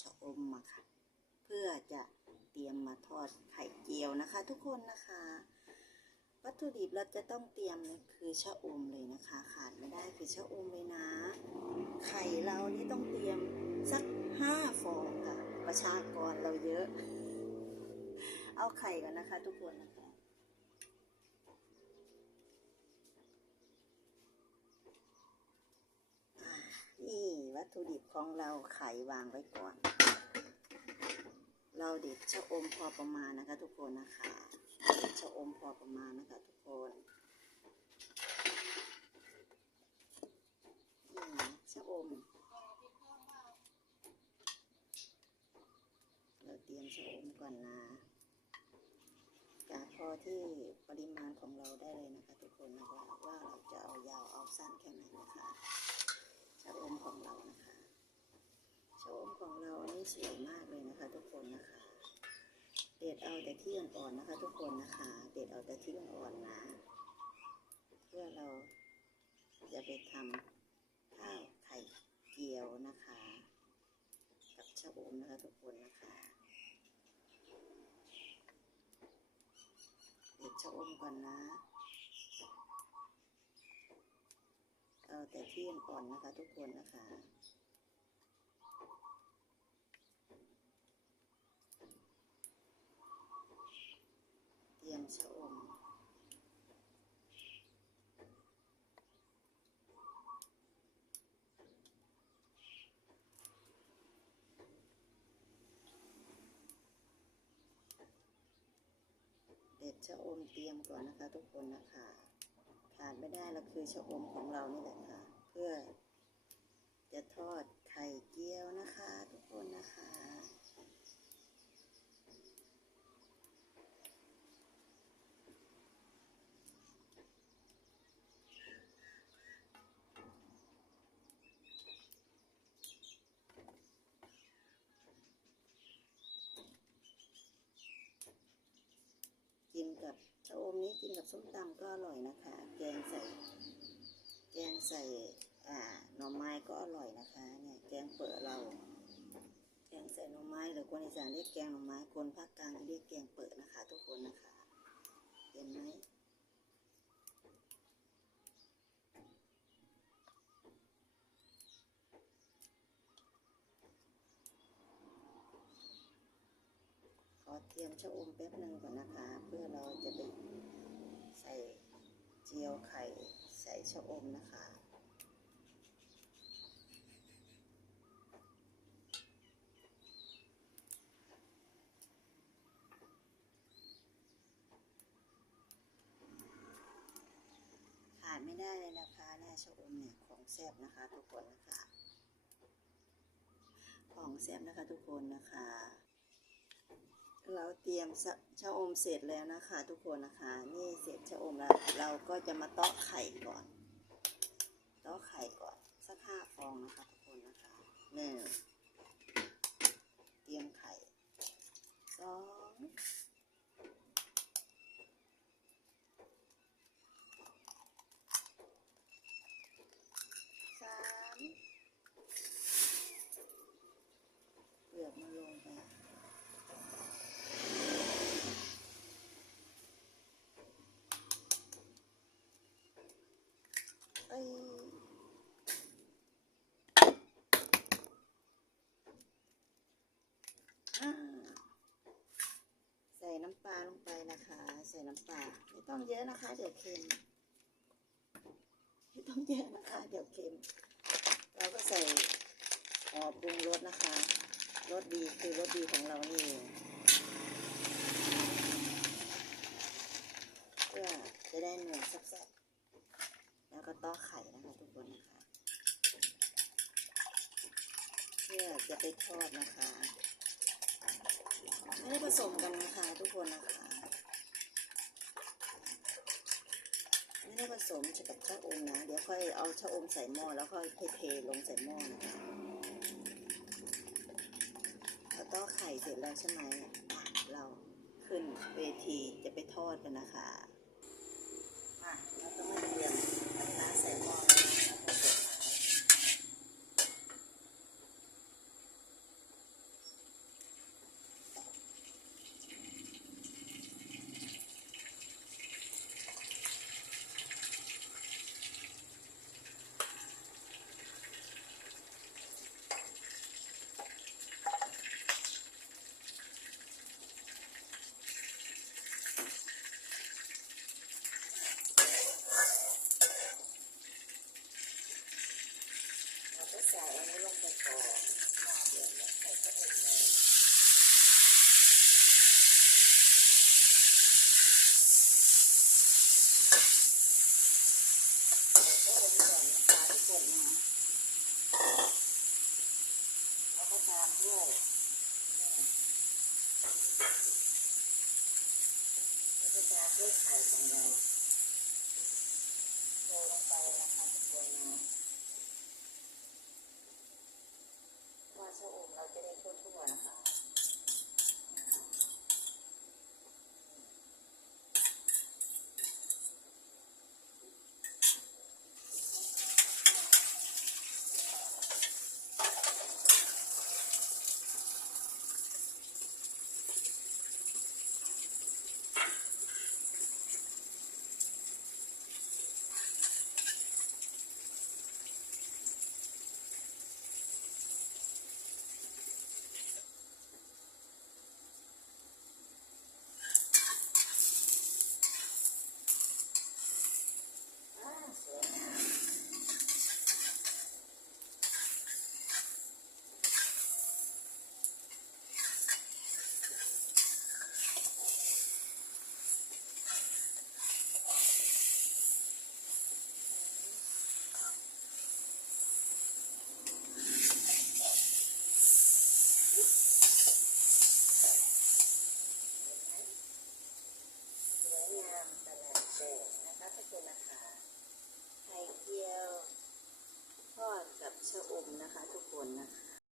ชะอมมาค่ะ เพื่อจะเตรียมมาทอดไข่เจียวนะคะ ทุกคนนะคะ วัตถุดิบเราจะต้องเตรียมคือชะอมเลยนะคะ ขาดไม่ได้คือชะอมเลยนะ ไข่เรานี่ต้องเตรียมสักห้าฟองค่ะ ประชากรเราเยอะ เอาไข่ก่อนนะคะ ทุกคนนะคะ อ่านี่ วัตถุดิบของเราไข่วางไว้ก่อน เราเด็ดชะอมพอประมาณนะคะ ทุกคนนะคะเด็ดชะอมพอประมาณนะคะ ทุกคนชะอม เราเตรียมชะอมก่อนนะกาพอที่ปริมาณ ชะอมของเรานะคะชะอมของเรานี่สวยมากเลยนะคะ ทุกคนนะคะ เด็ดเอาแต่ที่อ่อนๆนะคะ ทุกคนนะคะ เด็ดเอาแต่ที่อ่อนๆนะ เพื่อเราจะไปทำข้าวไข่เจียวนะคะ กับชะอมนะคะ ทุกคนนะคะเด็ดชะอมก่อนนะ เอาแต่ที่อ่อนนะคะ ทุกคนนะคะเตรียมชะอมเด็ดชะอมเตรียมก่อนนะคะ ทุกคนนะคะ ขาดไม่ได้เราคือชะอมของเรานี่แหละค่ะ เพื่อจะทอดไข่เจียวนะคะ ทุกคนนะคะ กินกับชะอม นี้กินกับส้มตำก็อร่อยนะคะ แกงใส่ แกงใส่อ่าหน่อไม้ก็อร่อยนะคะ เนี่ยแกงเปิดเรา แกงใส่หน่อไม้หรือคนอีสานเรียกแกงหน่อไม้คนภาคกลางเรียกแกงเปิดนะคะ ทุกคนนะคะเห็นไหมขอเตรียมชะอมแป๊บหนึ่งก่อนนะคะ เพื่อเราจะไป ใส่เจียวไข่ใส่ชะอมนะคะขาดไม่ได้เลยนะคะหน้าชะอมเนี่ยของแซ่บนะคะทุกคนนะคะ ของแซ่บนะคะทุกคนนะคะ เราเตรียมชะอมเสร็จแล้วนะคะ ทุกคนนะคะ นี่เสร็จชะอมแล้ว เราก็จะมาเตาะไข่ก่อนเตาะไข่ก่อนสักห้าฟองนะคะทุกคนนะคะหนึ่งเตรียมไข่สองสามเปลือกมาลงไป เอ้ยอ่าใส่ น้ำปลาลงไปนะคะ ใส่น้ำปลาไม่ต้องเยอะนะคะ เดี๋ยวเค็มไม่ต้องเยอะนะคะ เดี๋ยวเค็ม เราก็ใส่หอปรุงรสนะคะรสดีคือรสดีของเรานี่เองเพื่อจะได้เนื้อแซ่บๆแล้วก็ต้อไข่นะคะทุกคนนะคะเพื่อจะไปทอดนะคะ ไม่ได้ผสมกันนะคะทุกคนนะคะไม่ได้ผสมกับชะอมนะ เดี๋ยวค่อยเอาชะอมใส่หม้อแล้วค่อยเทลงใส่หม้อนะคะพอต้อไข่เสร็จแล้วใช่ไหมเราขึ้นเวทีจะไปทอดกันนะคะอะเราก็มาเตรียมกระทะใส่หม้อแล้วนะคะ ใส่อันนี้ลงไปก่อนหม้อเดือดแล้ใส่ข้าวอุ่นเลยใส่ข้าวอุ่นก่อนนะคะทุกคนนะแล้วก็ตามด้วยแล้วก็ตามด้วยไข่ของเราโรยลงไปนะคะทุกคนนะ ว่า ชะอมเราจะได้ทั่วๆนะคะ อ่าสวยงามสวยงามตลาด แดงนะคะทุกคนนะคะไข่เจียวทอดกับชะอมนะคะ ทุกคนนะคะ